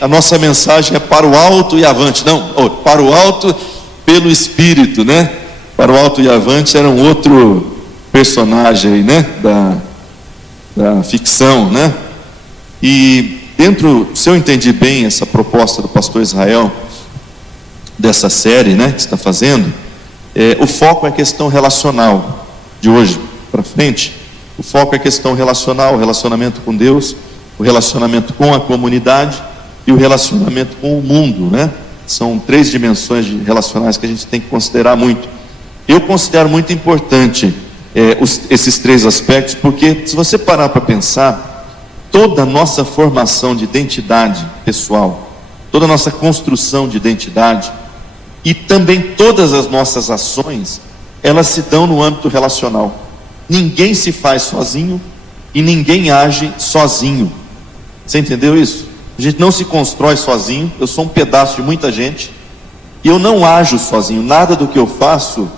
a nossa mensagem é para o alto e avante. Não, para o alto pelo Espírito, né? Para o alto e avante era um outro personagem, né? Da ficção, né? E dentro, se eu entendi bem essa proposta do pastor Israel, dessa série, né, que está fazendo, o foco é a questão relacional de hoje para frente. O foco é a questão relacional, o relacionamento com Deus, o relacionamento com a comunidade e o relacionamento com o mundo, né? São 3 dimensões relacionais que a gente tem que considerar muito. Eu considero muito importante esses 3 aspectos, porque se você parar para pensar, toda a nossa formação de identidade pessoal, toda a nossa construção de identidade e também todas as nossas ações, elas se dão no âmbito relacional. Ninguém se faz sozinho e ninguém age sozinho. Você entendeu isso? A gente não se constrói sozinho. Eu sou um pedaço de muita gente e eu não ajo sozinho. Nada do que eu faço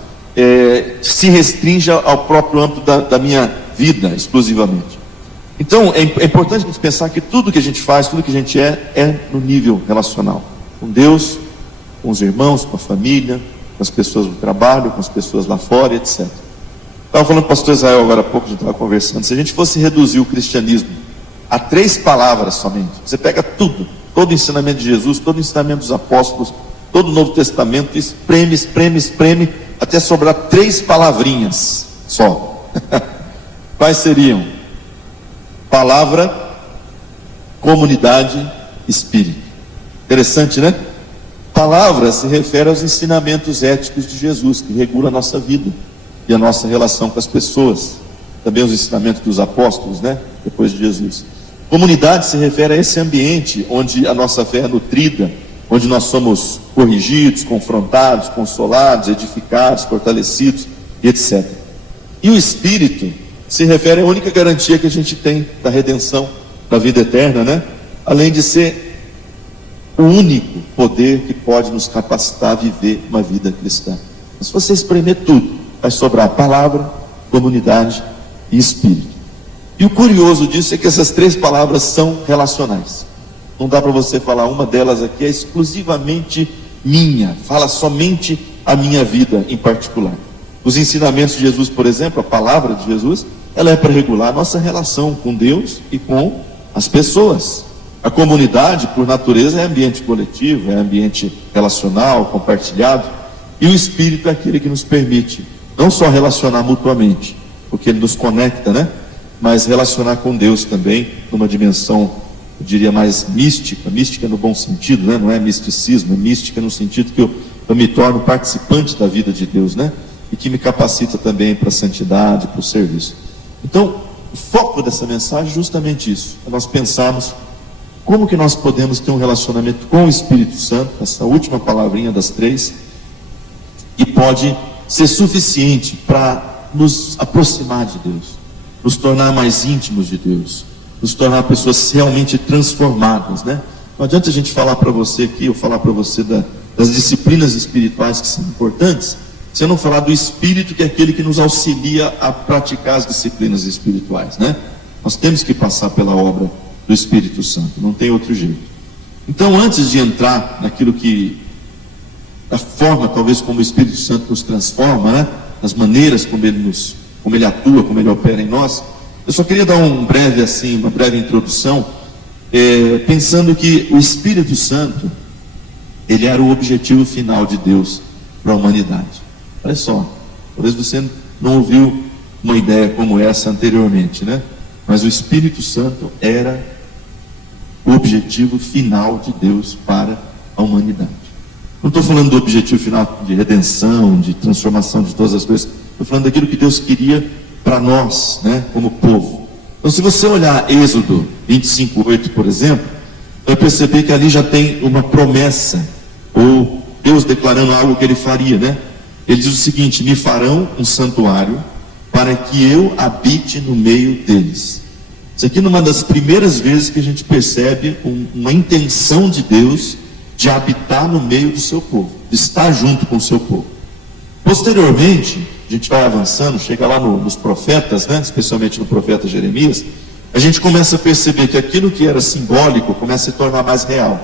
se restringe ao próprio âmbito da minha vida exclusivamente. Então é importante a gente pensar que tudo que a gente faz, tudo que a gente é no nível relacional, com Deus, com os irmãos, com a família, com as pessoas do trabalho, com as pessoas lá fora, etc. Estava falando com o pastor Israel agora há pouco, a gente estava conversando. Se a gente fosse reduzir o cristianismo a 3 palavras somente, você pega tudo, todo o ensinamento de Jesus, todo o ensinamento dos apóstolos, todo o Novo Testamento, espreme, até sobrar 3 palavrinhas só. Quais seriam? Palavra, comunidade, espírito. Interessante, né? Palavra se refere aos ensinamentos éticos de Jesus, que regulam a nossa vida e a nossa relação com as pessoas. Também os ensinamentos dos apóstolos, né? Depois de Jesus. Comunidade se refere a esse ambiente onde a nossa fé é nutrida, onde nós somos corrigidos, confrontados, consolados, edificados, fortalecidos, etc. E o Espírito se refere à única garantia que a gente tem da redenção, da vida eterna, né? Além de ser o único poder que pode nos capacitar a viver uma vida cristã. Mas se você espremer tudo, vai sobrar palavra, comunidade e espírito. E o curioso disso é que essas 3 palavras são relacionais. Não dá para você falar uma delas aqui é exclusivamente minha, fala somente a minha vida em particular. Os ensinamentos de Jesus, por exemplo, a palavra de Jesus, ela é para regular a nossa relação com Deus e com as pessoas. A comunidade, por natureza, é ambiente coletivo, é ambiente relacional, compartilhado. E o Espírito é aquele que nos permite não só relacionar mutuamente, porque ele nos conecta, né? Mas relacionar com Deus também, numa dimensão, eu diria, mais mística no bom sentido, né? Não é misticismo, é mística no sentido que eu me torno participante da vida de Deus, né? E que me capacita também para a santidade, para o serviço. Então, o foco dessa mensagem é justamente isso, é nós pensarmos como que nós podemos ter um relacionamento com o Espírito Santo, essa última palavrinha das 3, e pode ser suficiente para nos aproximar de Deus, nos tornar mais íntimos de Deus, nos tornar pessoas realmente transformadas, né? Não adianta a gente falar para você aqui, ou falar para você das disciplinas espirituais que são importantes, se eu não falar do Espírito, que é aquele que nos auxilia a praticar as disciplinas espirituais, né? Nós temos que passar pela obra do Espírito Santo, não tem outro jeito. Então, antes de entrar naquilo que, a forma talvez como o Espírito Santo nos transforma, né? As maneiras como ele atua, como ele opera em nós, eu só queria dar uma breve introdução, pensando que o Espírito Santo, ele era o objetivo final de Deus para a humanidade. Olha só, talvez você não ouviu uma ideia como essa anteriormente, né? Mas o Espírito Santo era o objetivo final de Deus para a humanidade. Não estou falando do objetivo final de redenção, de transformação de todas as coisas. Estou falando daquilo que Deus queria para nós, né, como povo. Então, se você olhar Êxodo 25:8, por exemplo, vai perceber que ali já tem uma promessa, ou Deus declarando algo que ele faria, né? Ele diz o seguinte: me farão um santuário para que eu habite no meio deles. Isso aqui é uma das primeiras vezes que a gente percebe uma intenção de Deus de habitar no meio do seu povo, de estar junto com o seu povo. Posteriormente, a gente vai avançando, chega lá nos profetas, né? Especialmente no profeta Jeremias, a gente começa a perceber que aquilo que era simbólico começa a se tornar mais real.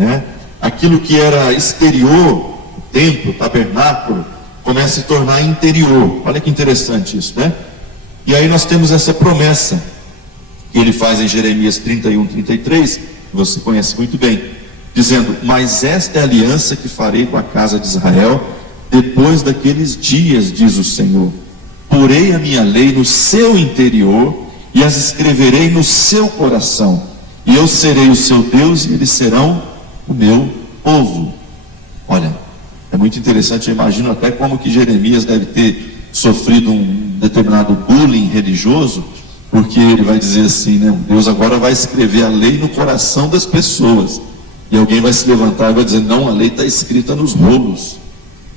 né? Aquilo que era exterior, o templo, o tabernáculo, começa a se tornar interior. Olha que interessante isso, né? E aí nós temos essa promessa que ele faz em Jeremias 31, 33, que você conhece muito bem, dizendo: mas esta é a aliança que farei com a casa de Israel depois daqueles dias, diz o Senhor. Porei a minha lei no seu interior e as escreverei no seu coração, e eu serei o seu Deus e eles serão o meu povo. Olha, é muito interessante. Eu imagino até como que Jeremias deve ter sofrido um determinado bullying religioso, porque ele vai dizer assim, né? Deus agora vai escrever a lei no coração das pessoas, e alguém vai se levantar e vai dizer: não, a lei está escrita nos rolos,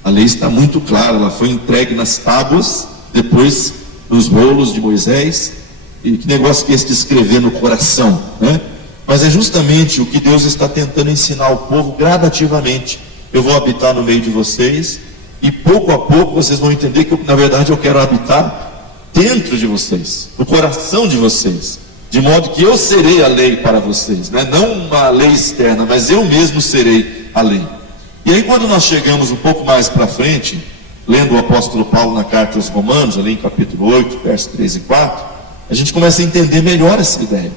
a lei está muito clara, ela foi entregue nas tábuas, depois nos rolos de Moisés. E que negócio que é esse de escrever no coração, né? Mas é justamente o que Deus está tentando ensinar ao povo gradativamente. Eu vou habitar no meio de vocês, e pouco a pouco vocês vão entender que na verdade eu quero habitar dentro de vocês, no coração de vocês, de modo que eu serei a lei para vocês, né? Não uma lei externa, mas eu mesmo serei a lei. E aí, quando nós chegamos um pouco mais para frente, lendo o apóstolo Paulo na carta aos Romanos, ali em capítulo 8, versos 3 e 4, a gente começa a entender melhor essa ideia.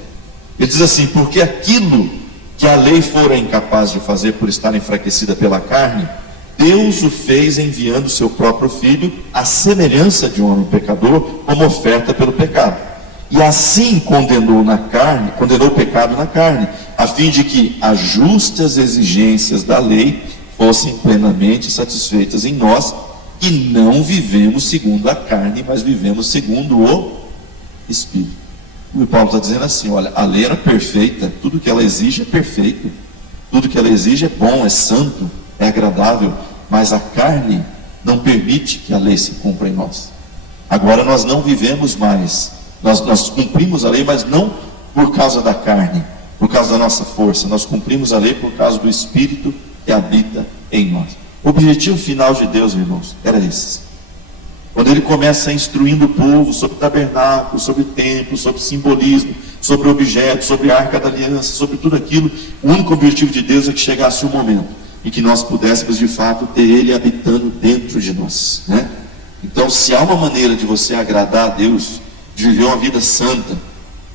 Ele diz assim: porque aquilo que a lei fora incapaz de fazer por estar enfraquecida pela carne, Deus o fez enviando o seu próprio Filho, à semelhança de um homem pecador, como oferta pelo pecado. E assim condenou o pecado na carne, a fim de que as justas exigências da lei fossem plenamente satisfeitas em nós, que não vivemos segundo a carne, mas vivemos segundo o Espírito. O Paulo está dizendo assim: olha, a lei era perfeita, tudo que ela exige é perfeito, tudo que ela exige é bom, é santo, é agradável, mas a carne não permite que a lei se cumpra em nós. Agora nós não vivemos mais, nós cumprimos a lei, mas não por causa da carne, por causa da nossa força. Nós cumprimos a lei por causa do Espírito que habita em nós. O objetivo final de Deus, irmãos, era esse. Quando ele começa instruindo o povo sobre o tabernáculo, sobre o templo, sobre o simbolismo, sobre objetos, sobre a arca da aliança, sobre tudo aquilo, o único objetivo de Deus é que chegasse um momento em que nós pudéssemos de fato ter ele habitando dentro de nós, né? Então, se há uma maneira de você agradar a Deus, de viver uma vida santa,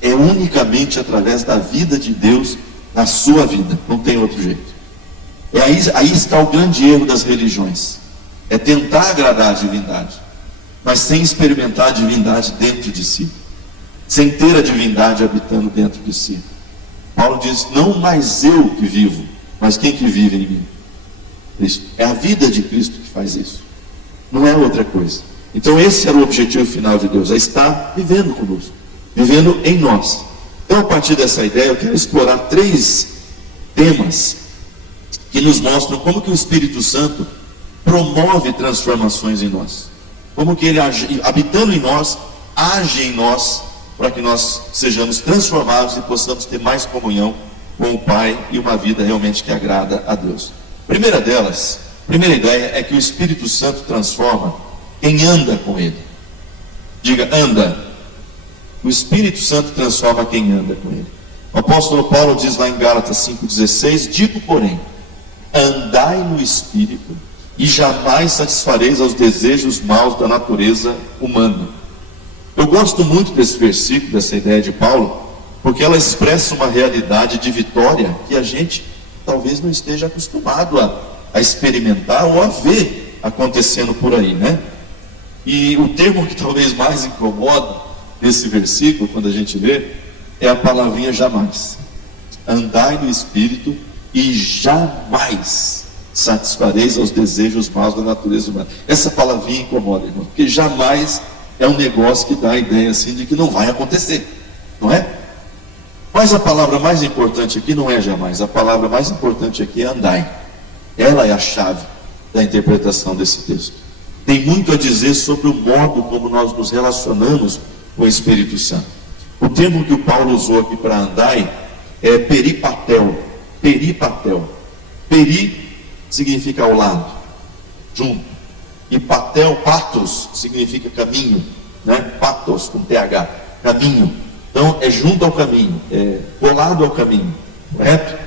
é unicamente através da vida de Deus na sua vida, não tem outro jeito. Aí está o grande erro das religiões, é tentar agradar a divindade, mas sem experimentar a divindade dentro de si, sem ter a divindade habitando dentro de si. Paulo diz: não mais eu que vivo, mas quem que vive em mim? Cristo. É a vida de Cristo que faz isso, não é outra coisa. Então esse era o objetivo final de Deus, é estar vivendo conosco, vivendo em nós. Então, a partir dessa ideia, eu quero explorar 3 temas que nos mostram como que o Espírito Santo promove transformações em nós, como que ele, habitando em nós, age em nós, para que nós sejamos transformados e possamos ter mais comunhão com o Pai e uma vida realmente que agrada a Deus. Primeira ideia é que o Espírito Santo transforma quem anda com ele. Diga: anda. O Espírito Santo transforma quem anda com ele. O apóstolo Paulo diz lá em Gálatas 5,16: digo, porém, andai no Espírito, e jamais satisfareis aos desejos maus da natureza humana. Eu gosto muito desse versículo, dessa ideia de Paulo, porque ela expressa uma realidade de vitória que a gente talvez não esteja acostumado a experimentar ou a ver acontecendo por aí, né? E o termo que talvez mais incomoda nesse versículo, quando a gente lê, é a palavrinha jamais. Andai no Espírito e jamais satisfareis aos desejos maus da natureza humana. Essa palavrinha incomoda, irmão, porque jamais é um negócio que dá a ideia assim de que não vai acontecer, não é? Mas a palavra mais importante aqui não é jamais, a palavra mais importante aqui é andai. Ela é a chave da interpretação desse texto. Tem muito a dizer sobre o modo como nós nos relacionamos com o Espírito Santo. O termo que o Paulo usou aqui para andai é peripatel. Peripatel. Peri significa ao lado, junto. E patel, patos, significa caminho, né? Patos com TH, caminho. Então é junto ao caminho, é colado ao caminho, correto?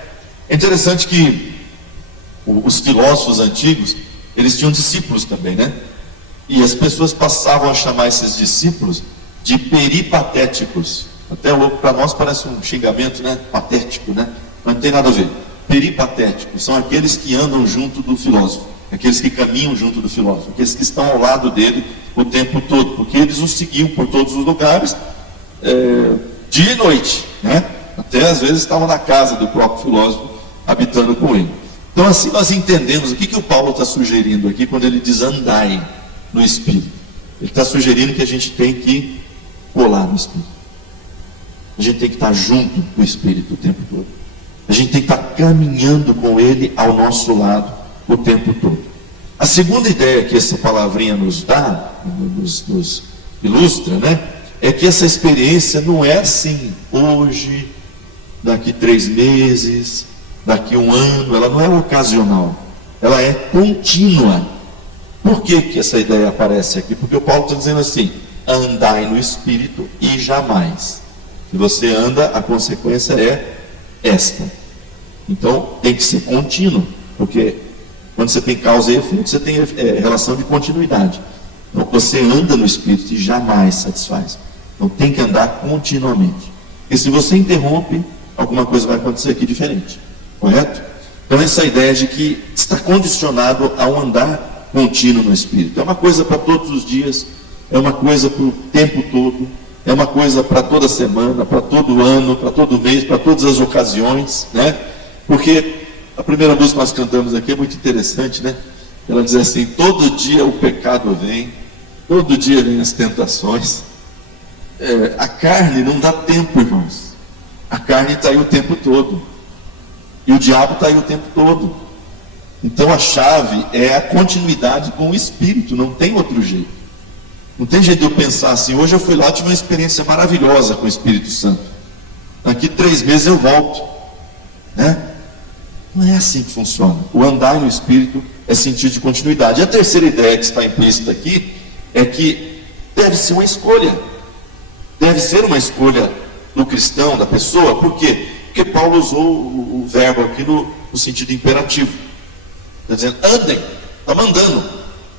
É interessante que os filósofos antigos, eles tinham discípulos também, né? E as pessoas passavam a chamar esses discípulos de peripatéticos. Até para nós parece um xingamento, né? Patético, né? Mas não tem nada a ver. Peripatéticos são aqueles que andam junto do filósofo, aqueles que caminham junto do filósofo, aqueles que estão ao lado dele o tempo todo, porque eles o seguiam por todos os lugares, dia e noite, né? Até às vezes estavam na casa do próprio filósofo, habitando com ele. Então assim nós entendemos o que o Paulo está sugerindo aqui quando ele diz andai no Espírito. Ele está sugerindo que a gente tem que colar no Espírito. A gente tem que estar junto com o Espírito o tempo todo. A gente tem que estar caminhando com ele ao nosso lado o tempo todo. A segunda ideia que essa palavrinha nos dá, nos ilustra, né? É que essa experiência não é assim, hoje, daqui 3 meses, daqui 1 ano, ela não é ocasional, ela é contínua. Por que essa ideia aparece aqui? Porque o Paulo está dizendo assim, andai no Espírito e jamais. Se você anda, a consequência é esta. Então tem que ser contínuo, porque quando você tem causa e efeito, você tem relação de continuidade. Então você anda no Espírito e jamais satisfaz. Então tem que andar continuamente. E se você interrompe, alguma coisa vai acontecer aqui diferente. Correto? Então essa ideia de que está condicionado a um andar contínuo no Espírito. É uma coisa para todos os dias, é uma coisa para o tempo todo, é uma coisa para toda semana, para todo ano, para todo mês, para todas as ocasiões, né? Porque a primeira música que nós cantamos aqui é muito interessante, né? Ela diz assim, todo dia o pecado vem, todo dia vem as tentações. A carne não dá tempo, irmãos. A carne está aí o tempo todo. E o diabo está aí o tempo todo. Então a chave é a continuidade com o Espírito, não tem outro jeito. Não tem jeito de eu pensar assim, hoje eu fui lá e tive uma experiência maravilhosa com o Espírito Santo. Daqui 3 meses eu volto. Né? Não é assim que funciona. O andar no Espírito é sentido de continuidade. E a terceira ideia que está implícita aqui é que deve ser uma escolha. Deve ser uma escolha do cristão, da pessoa. Por quê? Porque Paulo usou o verbo aqui no sentido imperativo. Está dizendo, andem, está mandando,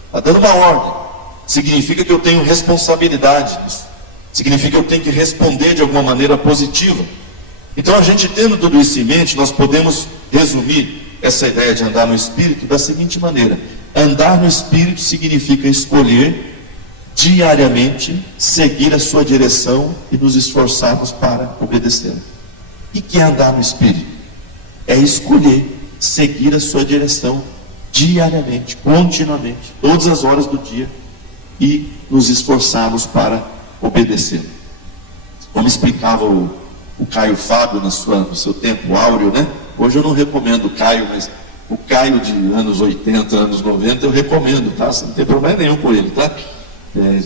está dando uma ordem. Significa que eu tenho responsabilidade nisso. Significa que eu tenho que responder de alguma maneira positiva. Então a gente tendo tudo isso em mente, nós podemos resumir essa ideia de andar no Espírito da seguinte maneira: andar no Espírito significa escolher diariamente seguir a sua direção e nos esforçarmos para obedecê-la. O que é andar no Espírito? É escolher seguir a sua direção diariamente, continuamente, todas as horas do dia, e nos esforçarmos para obedecê-lo. Como explicava o Caio Fábio no seu tempo áureo, né? Hoje eu não recomendo o Caio, mas o Caio de anos 80, anos 90 eu recomendo, tá? Você não tem problema nenhum com ele, tá?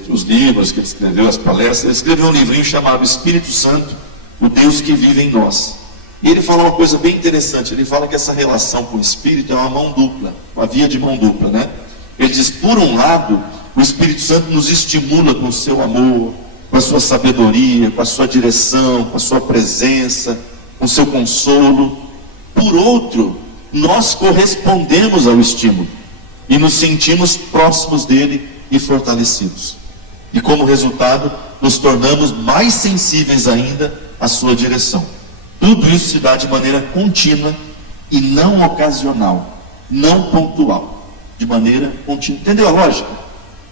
Os livros que ele escreveu, as palestras, ele escreveu um livrinho chamado Espírito Santo, o Deus que vive em nós. E ele fala uma coisa bem interessante, ele fala que essa relação com o Espírito é uma mão dupla, uma via de mão dupla, né? Ele diz, por um lado, o Espírito Santo nos estimula com o seu amor, com a sua sabedoria, com a sua direção, com a sua presença, com o seu consolo. Por outro, nós correspondemos ao estímulo e nos sentimos próximos dele e fortalecidos. E como resultado, nos tornamos mais sensíveis ainda à sua direção. Tudo isso se dá de maneira contínua e não ocasional, não pontual, de maneira contínua. Entendeu a lógica?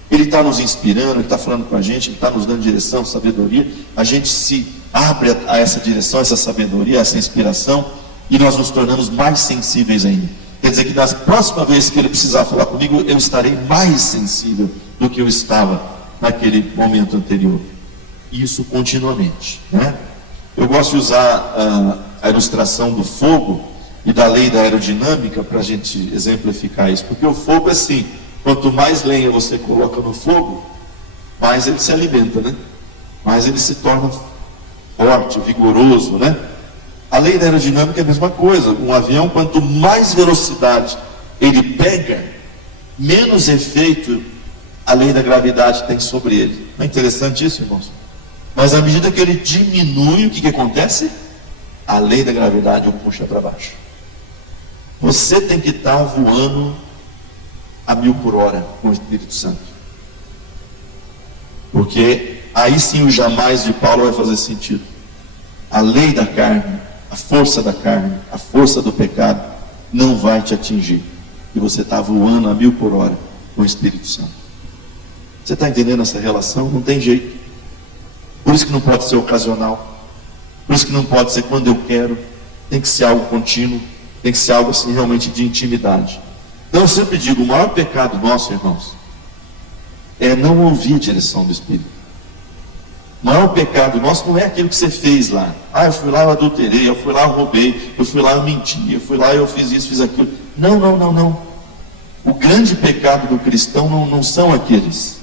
Ele está nos inspirando, ele está falando com a gente, ele está nos dando direção, sabedoria. A gente se abre a essa direção, essa sabedoria, essa inspiração, e nós nos tornamos mais sensíveis ainda. Quer dizer que na próxima vez que ele precisar falar comigo, eu estarei mais sensível do que eu estava naquele momento anterior. Isso continuamente, né? Eu gosto de usar a ilustração do fogo e da lei da aerodinâmica para a gente exemplificar isso, porque o fogo é assim. Quanto mais lenha você coloca no fogo, mais ele se alimenta, né? Mais ele se torna forte, vigoroso, né? A lei da aerodinâmica é a mesma coisa. Um avião, quanto mais velocidade ele pega, menos efeito a lei da gravidade tem sobre ele. Não é interessante isso, irmãos? Mas à medida que ele diminui, o que acontece? A lei da gravidade o puxa para baixo. Você tem que estar voando a 1000 por hora com o Espírito Santo. Porque aí sim o jamais de Paulo vai fazer sentido. A lei da carne, a força da carne, a força do pecado não vai te atingir. E você está voando a 1000 por hora com o Espírito Santo. Você está entendendo essa relação? Não tem jeito. Por isso que não pode ser ocasional. Por isso que não pode ser quando eu quero. Tem que ser algo contínuo. Tem que ser algo assim realmente de intimidade. Então eu sempre digo, o maior pecado nosso, irmãos, é não ouvir a direção do Espírito. O maior pecado nosso não é aquilo que você fez lá. Eu fui lá, eu adulterei, eu fui lá, eu roubei, eu fui lá, eu menti, eu fui lá, eu fiz isso, fiz aquilo. Não. O grande pecado do cristão não são aqueles.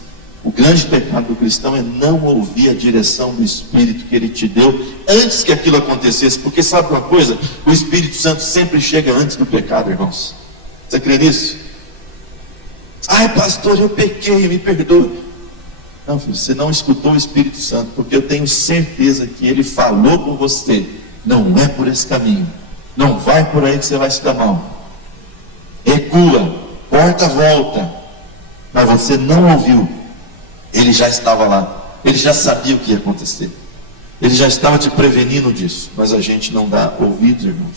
O grande pecado do cristão é não ouvir a direção do Espírito que Ele te deu antes que aquilo acontecesse. Porque sabe uma coisa? O Espírito Santo sempre chega antes do pecado, irmãos. Você crê nisso? Pastor, eu pequei, me perdoe. Não, filho, você não escutou o Espírito Santo, porque eu tenho certeza que Ele falou com você. Não é por esse caminho. Não vai por aí que você vai se dar mal. Recua, corta a volta. Mas você não ouviu. Ele já estava lá. Ele já sabia o que ia acontecer. Ele já estava te prevenindo disso. Mas a gente não dá ouvidos, irmãos.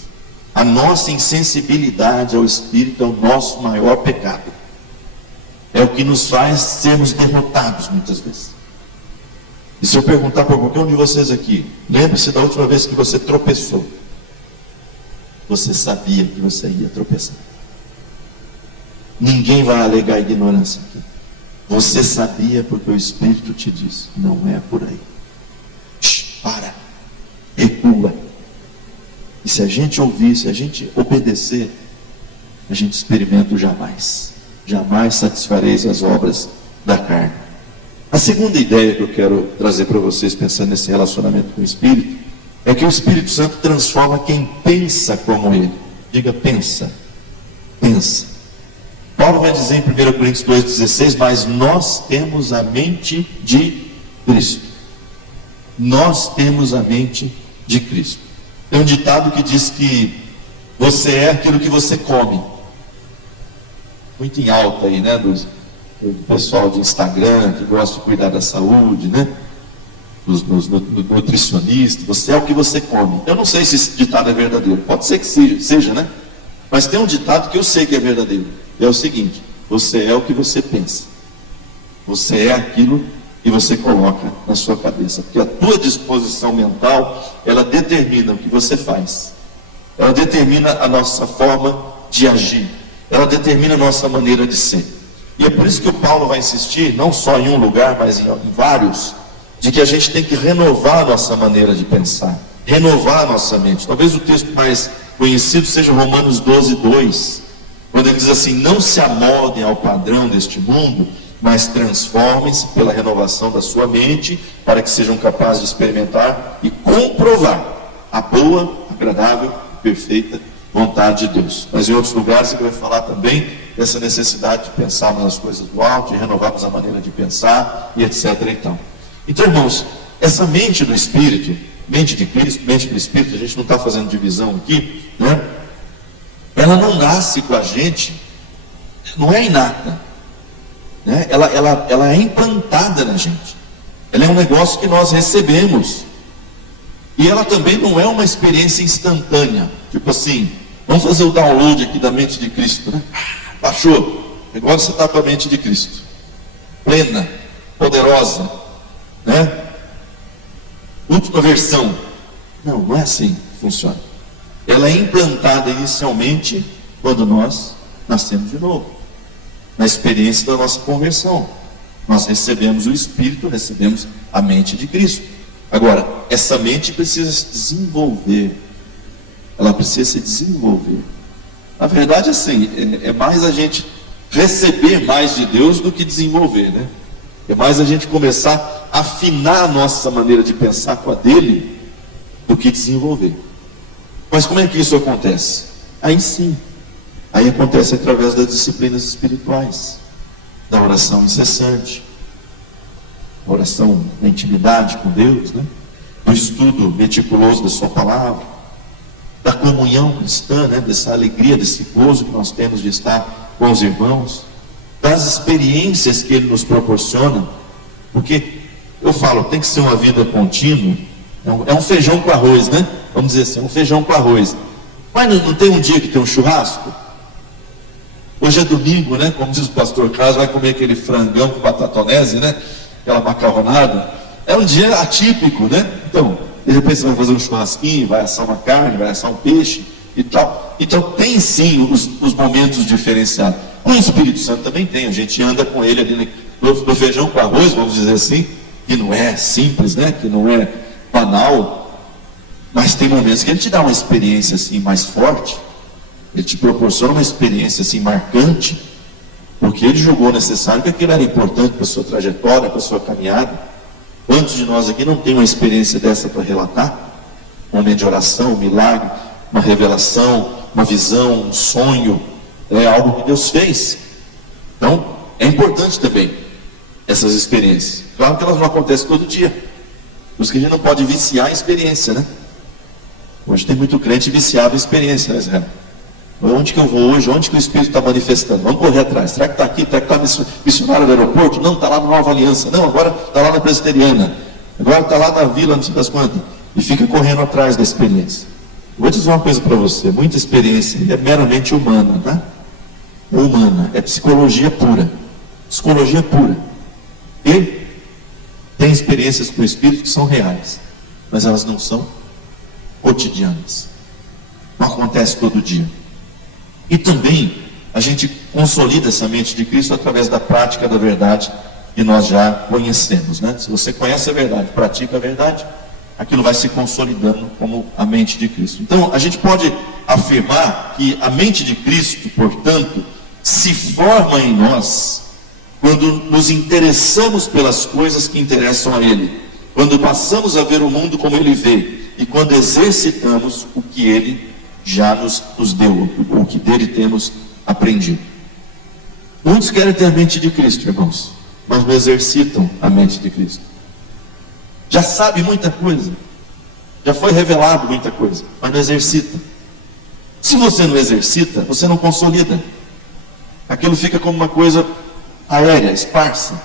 A nossa insensibilidade ao Espírito é o nosso maior pecado. É o que nos faz sermos derrotados muitas vezes. E se eu perguntar para qualquer um de vocês aqui, lembre-se da última vez que você tropeçou. Você sabia que você ia tropeçar. Ninguém vai alegar ignorância aqui. Você sabia porque o Espírito te disse. Não é por aí. Para. Recua. E se a gente ouvir, se a gente obedecer, a gente experimenta o jamais. Jamais satisfareis as obras da carne. A segunda ideia que eu quero trazer para vocês, pensando nesse relacionamento com o Espírito, é que o Espírito Santo transforma quem pensa como Ele. Diga, pensa. Pensa. Paulo vai dizer em 1 Coríntios 2,16, mas nós temos a mente de Cristo. Nós temos a mente de Cristo. Tem um ditado que diz que você é aquilo que você come. Muito em alta aí, né, do pessoal de Instagram, que gosta de cuidar da saúde, né, dos nutricionistas. Você é o que você come. Eu não sei se esse ditado é verdadeiro, pode ser que seja, né, mas tem um ditado que eu sei que é verdadeiro, é o seguinte: você é o que você pensa. Você é aquilo que você coloca na sua cabeça, porque a tua disposição mental, ela determina o que você faz, ela determina a nossa forma de agir, ela determina a nossa maneira de ser. E é por isso que o Paulo vai insistir, não só em um lugar, mas em vários, de que a gente tem que renovar a nossa maneira de pensar, renovar a nossa mente. Talvez o texto mais conhecido seja Romanos 12:2, quando ele diz assim: não se amoldem ao padrão deste mundo, mas transformem-se pela renovação da sua mente, para que sejam capazes de experimentar e comprovar a boa, agradável e perfeita vontade de Deus. Mas em outros lugares ele vai falar também dessa necessidade de pensarmos nas coisas do alto, de renovarmos a maneira de pensar e etc. Então, irmãos, essa mente do Espírito, mente de Cristo, mente do Espírito, a gente não está fazendo divisão aqui, né? Ela não nasce com a gente, não é inata, né? Ela é implantada na gente. Ela é um negócio que nós recebemos. E ela também não é uma experiência instantânea. Tipo assim, vamos fazer o download aqui da mente de Cristo, né? Baixou. Agora você está com a mente de Cristo. Plena, poderosa, né? Última versão. Não é assim que funciona. Ela é implantada inicialmente quando nós nascemos de novo. Na experiência da nossa conversão. Nós recebemos o Espírito, recebemos a mente de Cristo. Agora, essa mente precisa se desenvolver. Ela precisa se desenvolver. Na verdade, assim, é mais a gente receber mais de Deus do que desenvolver, né? É mais a gente começar a afinar a nossa maneira de pensar com a dele do que desenvolver. Mas como é que isso acontece? Aí sim. Aí acontece através das disciplinas espirituais, da oração incessante, oração na intimidade com Deus, né? Do estudo meticuloso da sua palavra, da comunhão cristã, né? Dessa alegria, desse gozo que nós temos de estar com os irmãos, das experiências que Ele nos proporciona, porque eu falo, tem que ser uma vida contínua, é um feijão com arroz, né? Vamos dizer assim, um feijão com arroz. Mas não tem um dia que tem um churrasco? Hoje é domingo, né? Como diz o pastor Carlos, vai comer aquele frangão com batatonese, né? Aquela macarronada. É um dia atípico, né? Então, de repente você vai fazer um churrasquinho, vai assar uma carne, vai assar um peixe e tal. Então tem sim os momentos diferenciados. Com o Espírito Santo também tem, a gente anda com ele ali no feijão com arroz, vamos dizer assim, que não é simples, né? Que não é banal, mas tem momentos que ele te dá uma experiência assim mais forte, ele te proporciona uma experiência assim marcante, porque ele julgou necessário que aquilo era importante para a sua trajetória, para a sua caminhada. Quantos de nós aqui não tem uma experiência dessa para relatar? Um momento de oração, um milagre, uma revelação, uma visão, um sonho, algo que Deus fez. Então, é importante também essas experiências. Claro que elas não acontecem todo dia. Por isso que a gente não pode viciar a experiência, né? Hoje tem muito crente viciado em experiência, né, Israel? Onde que eu vou hoje? Onde que o Espírito está manifestando? Vamos correr atrás. Será que está aqui? Será que está missionário do aeroporto? Não, está lá na Nova Aliança. Não, agora está lá na Presbiteriana. Agora está lá na Vila, não sei das quantas. E fica correndo atrás da experiência. Vou dizer uma coisa para você. Muita experiência é meramente humana, tá? É humana. É psicologia pura. Psicologia pura. E tem experiências com o Espírito que são reais. Mas elas não são cotidianas. Não acontece todo dia. E também a gente consolida essa mente de Cristo através da prática da verdade que nós já conhecemos, né? Se você conhece a verdade, pratica a verdade, aquilo vai se consolidando como a mente de Cristo. Então a gente pode afirmar que a mente de Cristo, portanto, se forma em nós quando nos interessamos pelas coisas que interessam a Ele, quando passamos a ver o mundo como Ele vê e quando exercitamos o que Ele já nos deu, o que dele temos aprendido. Muitos querem ter a mente de Cristo, irmãos, mas não exercitam a mente de Cristo. Já sabe muita coisa, já foi revelado muita coisa, mas não exercita. Se você não exercita, você não consolida. Aquilo fica como uma coisa aérea, esparsa.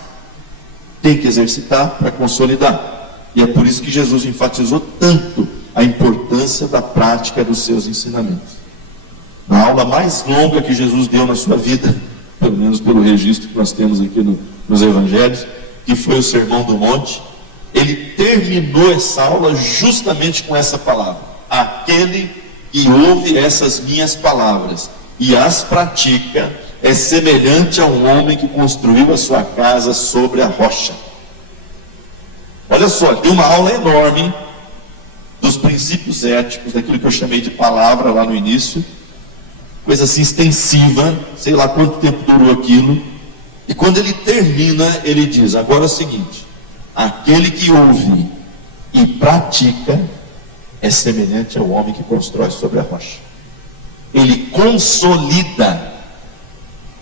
Tem que exercitar para consolidar. E é por isso que Jesus enfatizou tanto a importância da prática dos seus ensinamentos. Na aula mais longa que Jesus deu na sua vida, pelo menos pelo registro que nós temos aqui nos Evangelhos, que foi o Sermão do Monte, ele terminou essa aula justamente com essa palavra: aquele que ouve essas minhas palavras e as pratica é semelhante a um homem que construiu a sua casa sobre a rocha. Olha só, tem uma aula enorme dos princípios éticos, daquilo que eu chamei de palavra lá no início, coisa assim extensiva, sei lá quanto tempo durou aquilo, e quando ele termina, ele diz: agora é o seguinte, aquele que ouve e pratica é semelhante ao homem que constrói sobre a rocha. Ele consolida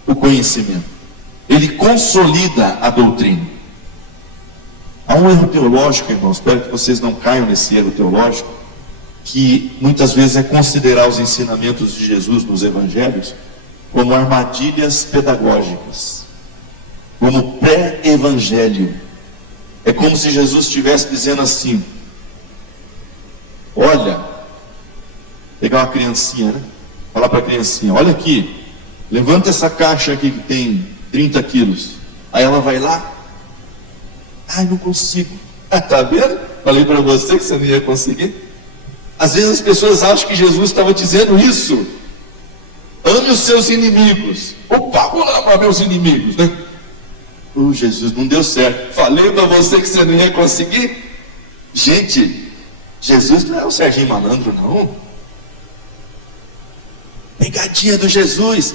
o conhecimento, ele consolida a doutrina. Há um erro teológico, irmãos, espero que vocês não caiam nesse erro teológico, que muitas vezes é considerar os ensinamentos de Jesus nos Evangelhos como armadilhas pedagógicas, como pré-evangelho. É como se Jesus estivesse dizendo assim: olha, pegar uma criancinha, né? Falar para a criancinha: olha aqui, levanta essa caixa aqui que tem 30 quilos. Aí ela vai lá: ai, não consigo. Tá vendo? Falei para você que você não ia conseguir. Às vezes as pessoas acham que Jesus estava dizendo isso: ame os seus inimigos. Opa, vou lá para meus inimigos, né? Jesus, não deu certo. Falei para você que você não ia conseguir. Gente, Jesus não é o Serginho Malandro, não. Pegadinha do Jesus.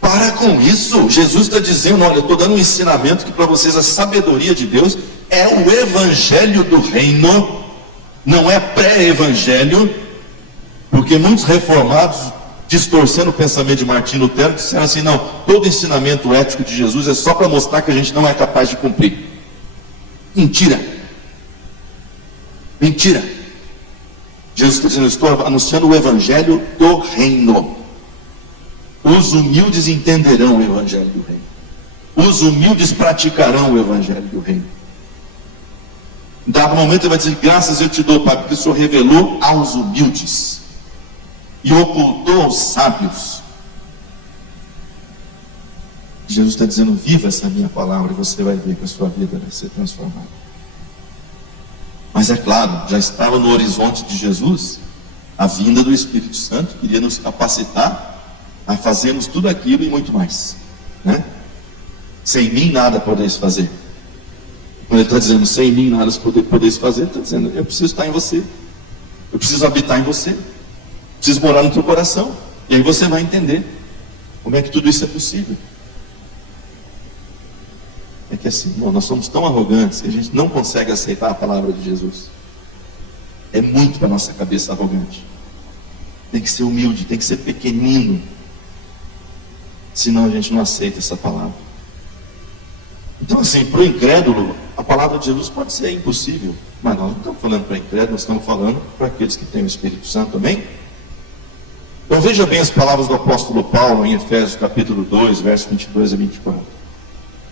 Para com isso. Jesus está dizendo: olha, eu estou dando um ensinamento que para vocês a sabedoria de Deus é o evangelho do reino, não é pré-evangelho. Porque muitos reformados, distorcendo o pensamento de Martim Lutero, disseram assim: não, todo ensinamento ético de Jesus é só para mostrar que a gente não é capaz de cumprir. Mentira. Mentira. Jesus está dizendo: estou anunciando o evangelho do reino. Os humildes entenderão o evangelho do reino. Os humildes praticarão o evangelho do reino. Em dado momento ele vai dizer: graças eu te dou, Pai, porque o Senhor revelou aos humildes e ocultou aos sábios. Jesus está dizendo: viva essa minha palavra e você vai ver que a sua vida vai ser transformada. Mas é claro, já estava no horizonte de Jesus a vinda do Espírito Santo, que iria nos capacitar a fazermos tudo aquilo e muito mais, né? Sem mim nada podeis fazer. Quando ele está dizendo sem mim nada podeis fazer, ele está dizendo: eu preciso estar em você, eu preciso habitar em você, preciso morar no teu coração. E aí você vai entender como é que tudo isso é possível. É que assim, irmão, nós somos tão arrogantes que a gente não consegue aceitar a palavra de Jesus. É muito para a nossa cabeça arrogante. Tem que ser humilde, tem que ser pequenino, senão a gente não aceita essa palavra. Então assim, para o incrédulo, a palavra de Jesus pode ser impossível, mas nós não estamos falando para incrédulo, nós estamos falando para aqueles que têm o Espírito Santo, amém? Então veja bem as palavras do apóstolo Paulo em Efésios capítulo 2, versos 22 a 24.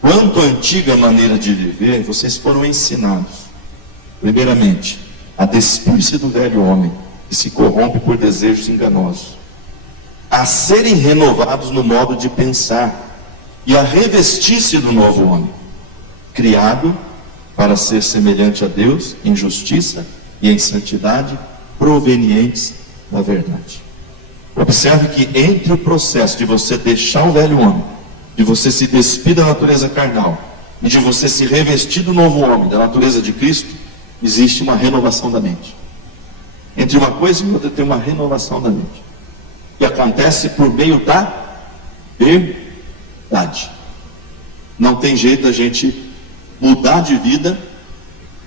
Quanto à antiga maneira de viver, vocês foram ensinados, primeiramente, a despir-se do velho homem, que se corrompe por desejos enganosos, a serem renovados no modo de pensar, e a revestir-se do novo homem, criado para ser semelhante a Deus em justiça e em santidade, provenientes da verdade. Observe que entre o processo de você deixar o velho homem, de você se despir da natureza carnal e de você se revestir do novo homem, da natureza de Cristo, existe uma renovação da mente. Entre uma coisa e outra tem uma renovação da mente, que acontece por meio da verdade. Não tem jeito a gente mudar de vida,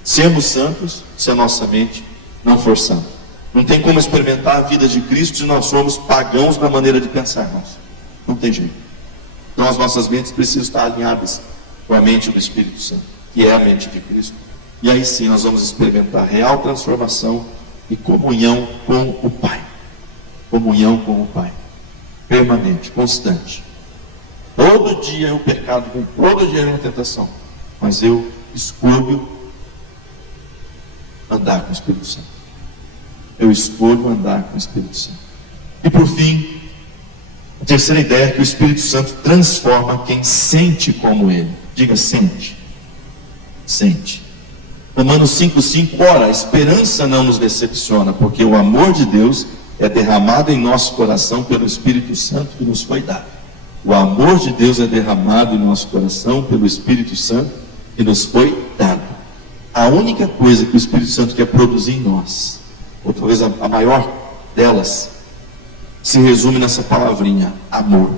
sermos santos, se a nossa mente não for santa. Não tem como experimentar a vida de Cristo se nós somos pagãos na maneira de pensar. Não tem jeito. Então as nossas mentes precisam estar alinhadas com a mente do Espírito Santo, que é a mente de Cristo. E aí sim nós vamos experimentar real transformação e comunhão com o Pai. Comunhão com o Pai. Permanente, constante. Todo dia é um pecado, todo dia é uma tentação. Mas eu escolho andar com o Espírito Santo. Eu escolho andar com o Espírito Santo. E por fim, a terceira ideia é que o Espírito Santo transforma quem sente como Ele. Diga: sente. Sente. Romanos 5,5: ora, a esperança não nos decepciona, porque o amor de Deus é derramado em nosso coração pelo Espírito Santo que nos foi dado. O amor de Deus é derramado em nosso coração pelo Espírito Santo que nos foi dado. A única coisa que o Espírito Santo quer produzir em nós, ou talvez a maior delas, se resume nessa palavrinha: amor.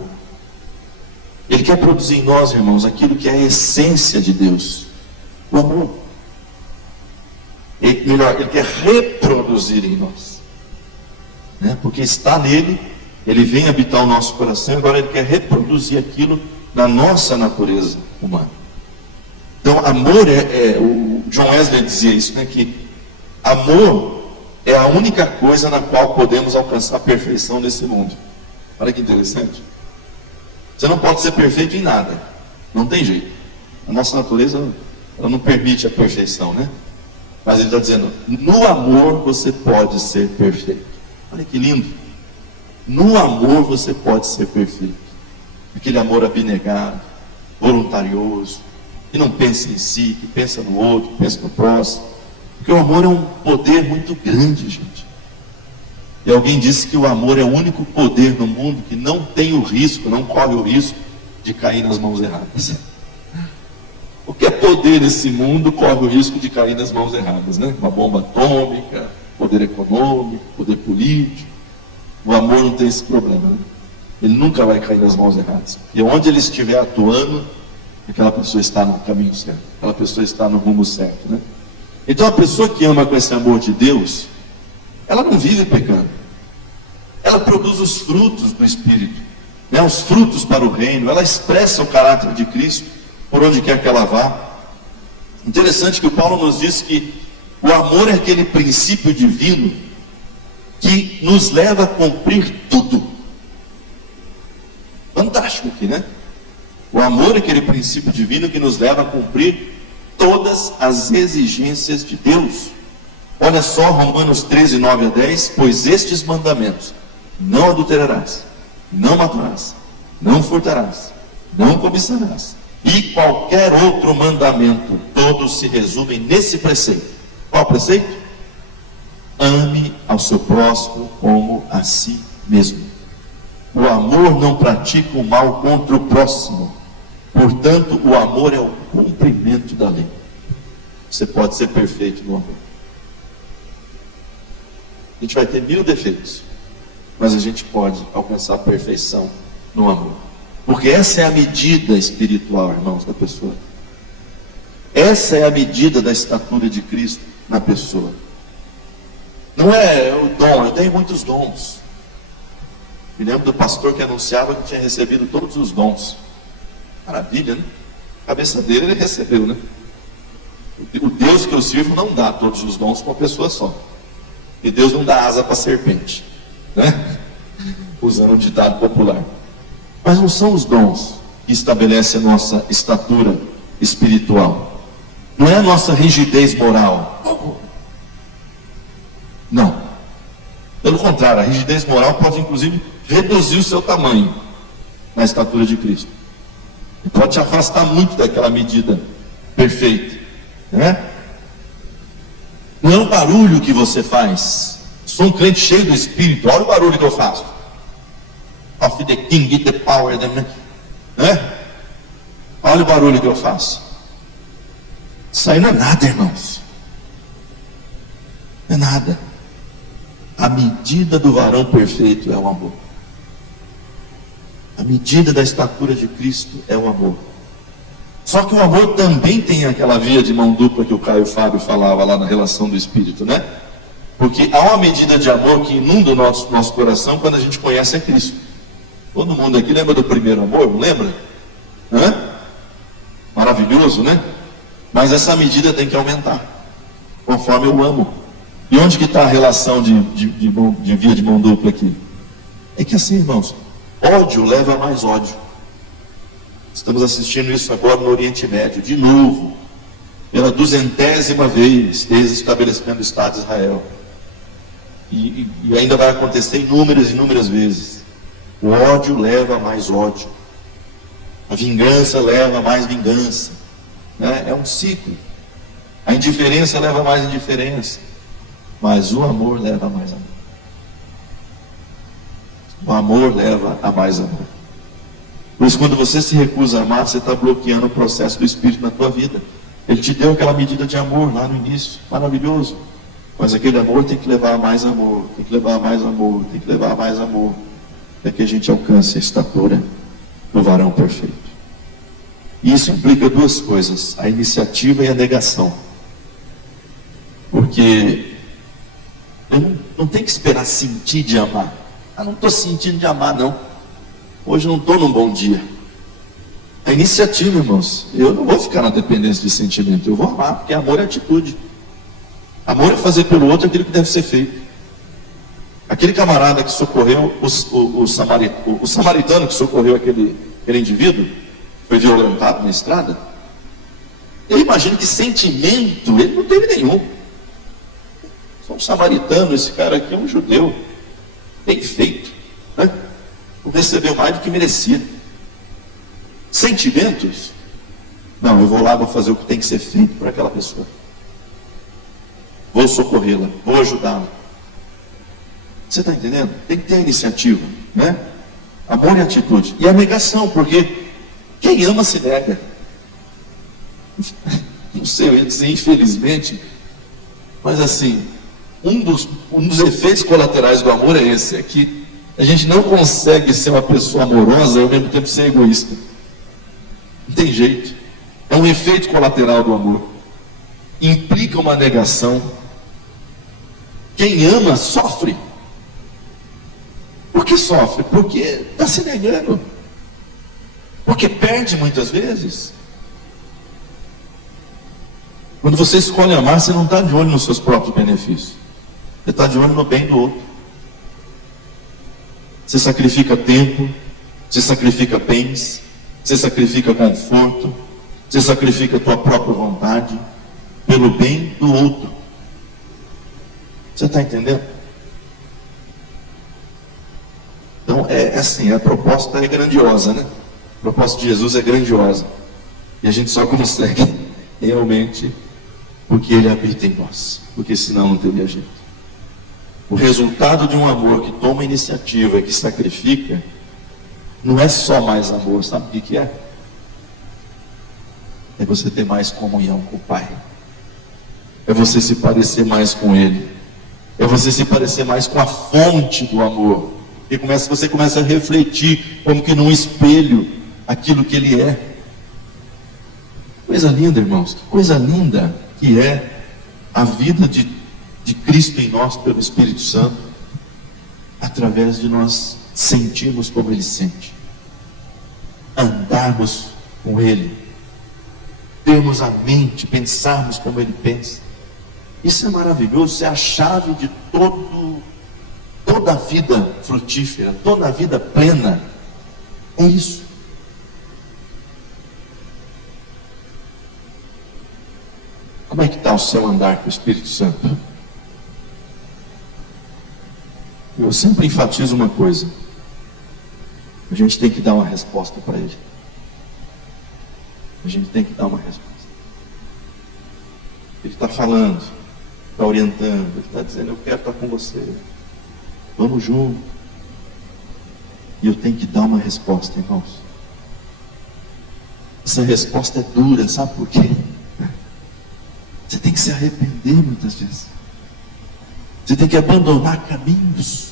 Ele quer produzir em nós, irmãos, aquilo que é a essência de Deus, o amor. Ele quer reproduzir em nós, né? Porque está nele, ele vem habitar o nosso coração, agora ele quer reproduzir aquilo na nossa natureza humana. Então amor o John Wesley dizia isso, né? Que amor é a única coisa na qual podemos alcançar a perfeição nesse mundo. Olha que interessante. Você não pode ser perfeito em nada, não tem jeito. A nossa natureza, ela não permite a perfeição, né? Mas ele está dizendo: no amor você pode ser perfeito. Olha que lindo. No amor você pode ser perfeito. Aquele amor abnegado, voluntarioso, que não pensa em si, que pensa no outro, que pensa no próximo. Porque o amor é um poder muito grande, gente. E alguém disse que o amor é o único poder no mundo que não tem o risco, não corre o risco de cair nas mãos erradas. Qualquer poder nesse mundo corre o risco de cair nas mãos erradas, né? Uma bomba atômica, poder econômico, poder político. O amor não tem esse problema, né? Ele nunca vai cair nas mãos erradas. E onde ele estiver atuando, aquela pessoa está no caminho certo, aquela pessoa está no rumo certo, né? Então a pessoa que ama com esse amor de Deus, ela não vive pecando. Ela produz os frutos do Espírito, né? Os frutos para o reino. Ela expressa o caráter de Cristo por onde quer que ela vá. Interessante que o Paulo nos diz que o amor é aquele princípio divino que nos leva a cumprir tudo. Fantástico aqui, né? O amor é aquele princípio divino que nos leva a cumprir todas as exigências de Deus. Olha só Romanos 13, 9 a 10. Pois estes mandamentos: não adulterarás, não matarás, não furtarás, não cobiçarás, e qualquer outro mandamento, todos se resumem nesse preceito. Qual preceito? Ame ao seu próximo como a si mesmo. O amor não pratica o mal contra o próximo. Portanto, o amor é o cumprimento da lei. Você pode ser perfeito no amor. A gente vai ter 1000 defeitos, mas a gente pode alcançar a perfeição no amor. Porque essa é a medida espiritual, irmãos, da pessoa. Essa é a medida da estatura de Cristo na pessoa. Não é o dom, eu tenho muitos dons. Me lembro do pastor que anunciava que tinha recebido todos os dons. Maravilha, né? A cabeça dele ele recebeu, né? O Deus que eu sirvo não dá todos os dons para uma pessoa só. E Deus não dá asa para serpente, né? Usando um ditado popular. Mas não são os dons que estabelecem a nossa estatura espiritual. Não é a nossa rigidez moral. Não. Pelo contrário, a rigidez moral pode inclusive reduzir o seu tamanho na estatura de Cristo. E pode te afastar muito daquela medida perfeita, né? Não é o barulho que você faz. Sou um crente cheio do Espírito, olha o barulho que eu faço. Of the King, the power, né? Olha o barulho que eu faço. Isso aí não é nada, irmãos. Não é nada. A medida do varão perfeito é o amor. A medida da estatura de Cristo é o amor. Só que o amor também tem aquela via de mão dupla que o Caio Fábio falava lá na relação do Espírito, né? Porque há uma medida de amor que inunda o nosso coração quando a gente conhece a Cristo. Todo mundo aqui lembra do primeiro amor, não lembra? Hã? Maravilhoso, né? Mas essa medida tem que aumentar, conforme eu amo. E onde que está a relação de via de mão dupla aqui? É que assim, irmãos, ódio leva a mais ódio. Estamos assistindo isso agora no Oriente Médio, de novo, pela 200ª vez, desde o estabelecimento do Estado de Israel. E ainda vai acontecer inúmeras vezes. O ódio leva a mais ódio. A vingança leva a mais vingança. Né? É um ciclo. A indiferença leva a mais indiferença. Mas o amor leva a mais amor. O amor leva a mais amor. Por isso, quando você se recusa a amar, você está bloqueando o processo do Espírito na tua vida. Ele te deu aquela medida de amor lá no início, maravilhoso. Mas aquele amor tem que levar a mais amor, tem que levar a mais amor, tem que levar a mais amor, até que a gente alcance a estatura do varão perfeito. E isso implica duas coisas: a iniciativa e a negação. Porque eu não tenho que esperar sentir de amar. Não estou sentindo de amar, não. Hoje não estou num bom dia. A iniciativa, irmãos, eu não vou ficar na dependência de sentimento, eu vou amar, porque amor é atitude. Amor é fazer pelo outro aquilo que deve ser feito. Aquele camarada que socorreu, o samaritano que socorreu aquele indivíduo, que foi violentado na estrada, eu imagino que sentimento ele não teve nenhum. Só um samaritano, esse cara aqui é um judeu, bem feito, né? Não recebeu mais do que merecia. Sentimentos? Não, eu vou lá, vou fazer o que tem que ser feito para aquela pessoa. Vou socorrê-la, vou ajudá-la. Você está entendendo? Tem que ter a iniciativa, né? Amor e atitude. E a negação, porque quem ama se nega. Não sei, eu ia dizer infelizmente, mas assim, um dos efeitos colaterais do amor é esse, é que a gente não consegue ser uma pessoa amorosa e ao mesmo tempo ser egoísta. Não tem jeito. É um efeito colateral do amor. Implica uma negação. Quem ama sofre. Por que sofre? Porque está se negando. Porque perde muitas vezes. Quando você escolhe amar, você não está de olho nos seus próprios benefícios. Você está de olho no bem do outro. Você sacrifica tempo, você sacrifica bens, você sacrifica conforto, você sacrifica a tua própria vontade pelo bem do outro. Você está entendendo? Então é assim, a proposta é grandiosa, né? A proposta de Jesus é grandiosa. E a gente só consegue realmente porque Ele habita em nós, porque senão não teria jeito. O resultado de um amor que toma iniciativa, que sacrifica, não é só mais amor, sabe o que é? É você ter mais comunhão com o Pai. É você se parecer mais com Ele. É você se parecer mais com a fonte do amor. E você começa a refletir como que num espelho aquilo que Ele é. Coisa linda, irmãos. Que coisa linda que é a vida de Cristo em nós pelo Espírito Santo, através de nós sentirmos como Ele sente, andarmos com Ele, termos a mente, pensarmos como Ele pensa. Isso é maravilhoso. Isso é a chave de toda a vida frutífera, toda a vida plena. É isso. Como é que está o seu andar com o Espírito Santo? Eu sempre enfatizo uma coisa: a gente tem que dar uma resposta para Ele. A gente tem que dar uma resposta. Ele está falando, está orientando, Ele está dizendo: eu quero estar com você, vamos junto. E eu tenho que dar uma resposta, irmãos. Essa resposta é dura, sabe por quê? Você tem que se arrepender muitas vezes. Você tem que abandonar caminhos.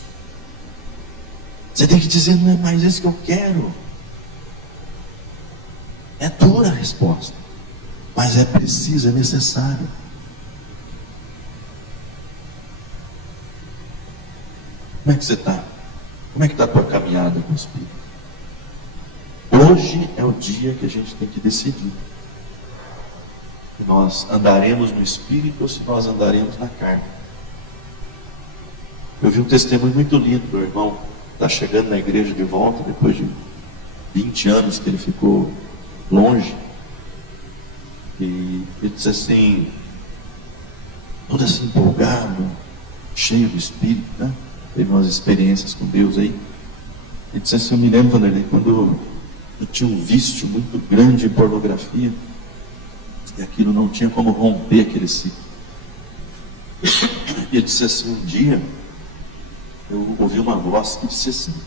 Você tem que dizer: não é mais isso que eu quero. É dura a resposta, mas é preciso, é necessário. Como é que você está? Como é que está a tua caminhada com o Espírito? Hoje é o dia que a gente tem que decidir se nós andaremos no Espírito ou se nós andaremos na carne. Eu vi um testemunho muito lindo, meu irmão está chegando na igreja de volta, depois de 20 anos que ele ficou longe. E ele disse assim, todo assim empolgado, cheio do Espírito, né? Teve umas experiências com Deus aí. Ele disse assim: eu me lembro, Vanderlei, quando eu tinha um vício muito grande em pornografia, e aquilo não tinha como romper aquele ciclo. E ele disse assim: um dia eu ouvi uma voz que disse assim: se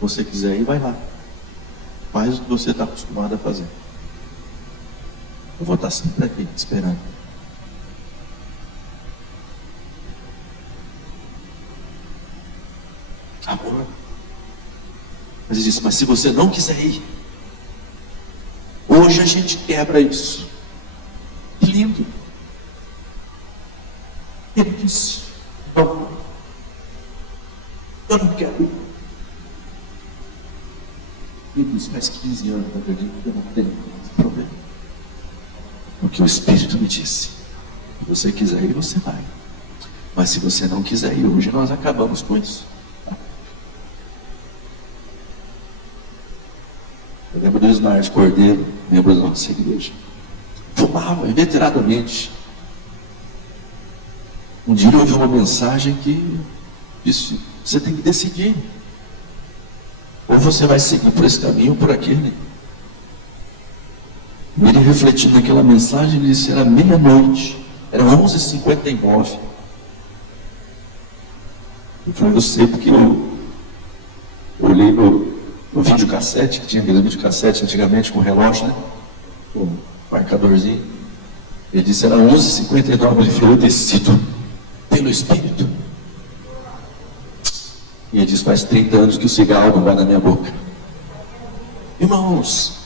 você quiser ir, vai lá, faz o que você está acostumado a fazer, eu vou estar sempre aqui esperando. Amor. Mas ele disse: mas se você não quiser ir, hoje a gente quebra isso. Que lindo. Ele disse: não, eu não quero ir. Ele disse: faz 15 anos, na verdade, eu não tenho esse problema. Porque o Espírito me disse: se você quiser ir, você vai. Mas se você não quiser ir, hoje nós acabamos com isso. Eu lembro do Ismar Cordeiro, membro da nossa igreja. Fumava inveteradamente. Um dia eu ouvi uma mensagem que disse: você tem que decidir. Ou você vai seguir por esse caminho ou por aquele. E ele, refletindo naquela mensagem, ele disse: era meia-noite, era 11h59. Eu falei: eu sei, porque eu olhei no videocassete, que tinha aquele videocassete antigamente com relógio, né? Com um marcadorzinho. Ele disse: era 11h59. Ele falou: eu decido pelo Espírito. E ele disse: faz 30 anos que o cigarro não vai na minha boca. Irmãos,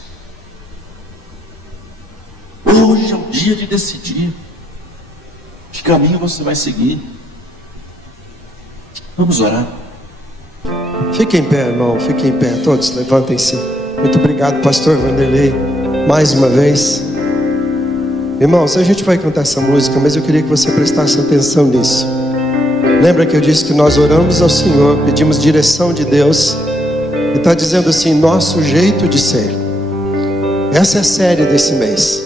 hoje é o dia de decidir que caminho você vai seguir. Vamos orar. Fiquem em pé, irmão, fiquem em pé, todos levantem-se. Muito obrigado, pastor Vanderlei, mais uma vez. Irmãos, a gente vai cantar essa música, mas eu queria que você prestasse atenção nisso. Lembra que eu disse que nós oramos ao Senhor, pedimos direção de Deus, e está dizendo assim, nosso jeito de ser. Essa é a série desse mês.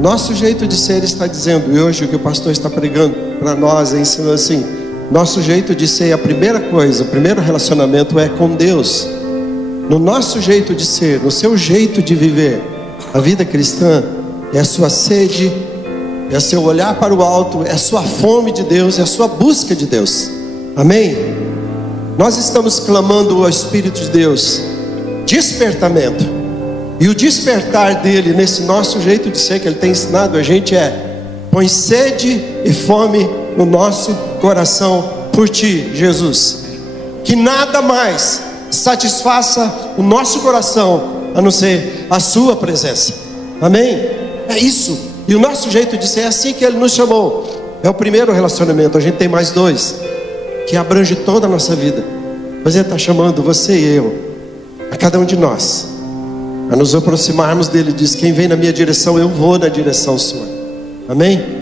Nosso jeito de ser está dizendo, e hoje o que o pastor está pregando para nós, ensinando assim, nosso jeito de ser, a primeira coisa, o primeiro relacionamento é com Deus. No nosso jeito de ser, no seu jeito de viver, a vida cristã é a sua sede, é o seu olhar para o alto, é a sua fome de Deus, é a sua busca de Deus. Amém? Nós estamos clamando ao Espírito de Deus, despertamento. E o despertar dele nesse nosso jeito de ser que ele tem ensinado a gente é: põe sede e fome no nosso coração por ti, Jesus. Que nada mais satisfaça o nosso coração a não ser a sua presença. Amém? É isso. E o nosso jeito de ser é assim que ele nos chamou. É o primeiro relacionamento. A gente tem mais dois que abrange toda a nossa vida. Mas ele está chamando você e eu, a cada um de nós, a nos aproximarmos dele. Diz: quem vem na minha direção, eu vou na direção sua. Amém?